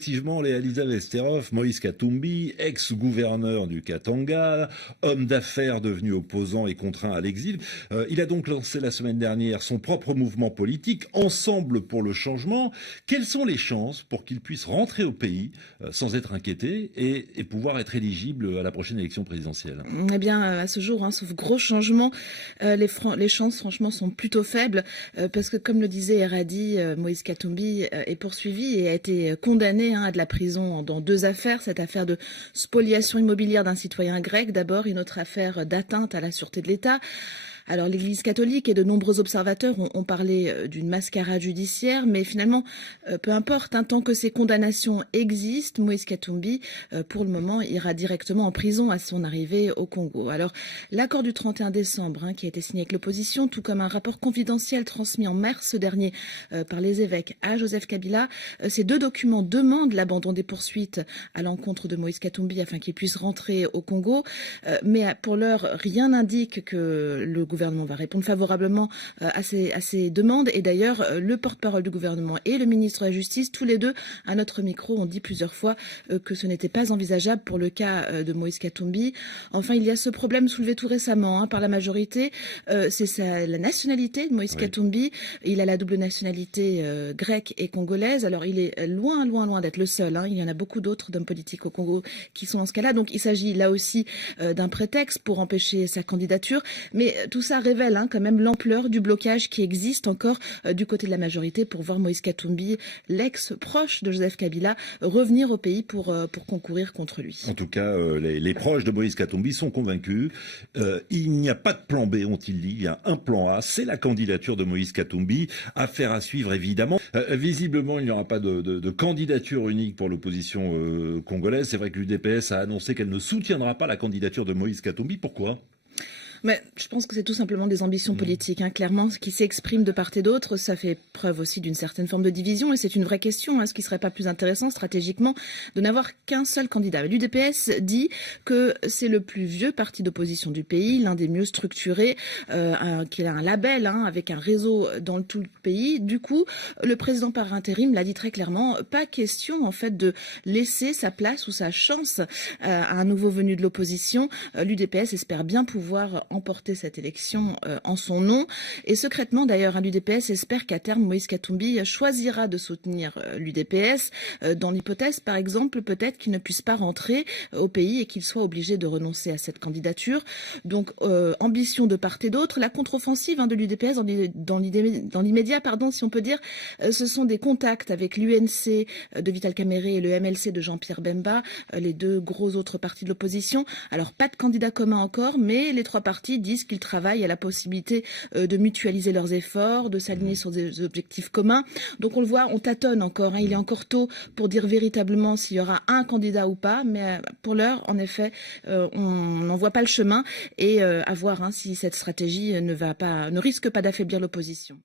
Effectivement, Léa-Lisa Vesterov, Moïse Katumbi, ex-gouverneur du Katanga, homme d'affaires devenu opposant et contraint à l'exil. Il a donc lancé la semaine dernière son propre mouvement politique, Ensemble pour le changement. Quelles sont les chances pour qu'il puisse rentrer au pays sans être inquiété et pouvoir être éligible à la prochaine élection présidentielle? Eh bien, à ce jour, sauf gros changement, les chances, franchement, sont plutôt faibles parce que, comme le disait Erhadi, Moïse Katumbi est poursuivi et a été condamné à de la prison dans 2 affaires. Cette affaire de spoliation immobilière d'un citoyen grec, d'abord, une autre affaire d'atteinte à la sûreté de l'État. Alors l'Église catholique et de nombreux observateurs ont parlé d'une mascarade judiciaire, mais finalement, peu importe, tant que ces condamnations existent, Moïse Katumbi, pour le moment, ira directement en prison à son arrivée au Congo. Alors l'accord du 31 décembre, qui a été signé avec l'opposition, tout comme un rapport confidentiel transmis en mars dernier par les évêques à Joseph Kabila, ces 2 documents demandent l'abandon des poursuites à l'encontre de Moïse Katumbi afin qu'il puisse rentrer au Congo. Mais pour l'heure, rien n'indique que le gouvernement va répondre favorablement à ces demandes. Et d'ailleurs, le porte-parole du gouvernement et le ministre de la Justice, tous les deux, à notre micro, ont dit plusieurs fois que ce n'était pas envisageable pour le cas de Moïse Katumbi. Enfin, il y a ce problème soulevé tout récemment par la majorité, c'est la nationalité de Moïse Katumbi. Il a la double nationalité grecque et congolaise. Alors, il est loin d'être le seul. Il y en a beaucoup d'autres d'hommes politiques au Congo qui sont dans ce cas-là. Donc, il s'agit là aussi d'un prétexte pour empêcher sa candidature. Mais tout ça révèle quand même l'ampleur du blocage qui existe encore du côté de la majorité pour voir Moïse Katumbi, l'ex-proche de Joseph Kabila, revenir au pays pour concourir contre lui. En tout cas, les proches de Moïse Katumbi sont convaincus. Il n'y a pas de plan B, ont-ils dit. Il y a un plan A, c'est la candidature de Moïse Katumbi. Affaire à suivre, évidemment. Visiblement, il n'y aura pas de candidature unique pour l'opposition congolaise. C'est vrai que l'UDPS a annoncé qu'elle ne soutiendra pas la candidature de Moïse Katumbi. Pourquoi ? Mais je pense que c'est tout simplement des ambitions politiques, clairement, ce qui s'exprime de part et d'autre. Ça fait preuve aussi d'une certaine forme de division et c'est une vraie question. Ce qui serait pas plus intéressant stratégiquement de n'avoir qu'un seul candidat. L'UDPS dit que c'est le plus vieux parti d'opposition du pays, l'un des mieux structurés, qui a un label avec un réseau dans tout le pays. Du coup, le président par intérim l'a dit très clairement, pas question en fait de laisser sa place ou sa chance à un nouveau venu de l'opposition. L'UDPS espère bien pouvoir emporter cette élection en son nom. Et secrètement, d'ailleurs, l'UDPS espère qu'à terme, Moïse Katumbi choisira de soutenir l'UDPS. Dans l'hypothèse, par exemple, peut-être qu'il ne puisse pas rentrer au pays et qu'il soit obligé de renoncer à cette candidature. Donc, ambition de part et d'autre. La contre-offensive de l'UDPS dans l'immédiat, si on peut dire, ce sont des contacts avec l'UNC de Vital Kamerhe et le MLC de Jean-Pierre Bemba, les 2 gros autres partis de l'opposition. Alors, pas de candidat commun encore, mais les 3 partis disent qu'ils travaillent à la possibilité de mutualiser leurs efforts, de s'aligner sur des objectifs communs. Donc on le voit, on tâtonne encore. Il est encore tôt pour dire véritablement s'il y aura un candidat ou pas. Mais pour l'heure, en effet, on n'en voit pas le chemin. Et à voir si cette stratégie ne risque pas d'affaiblir l'opposition.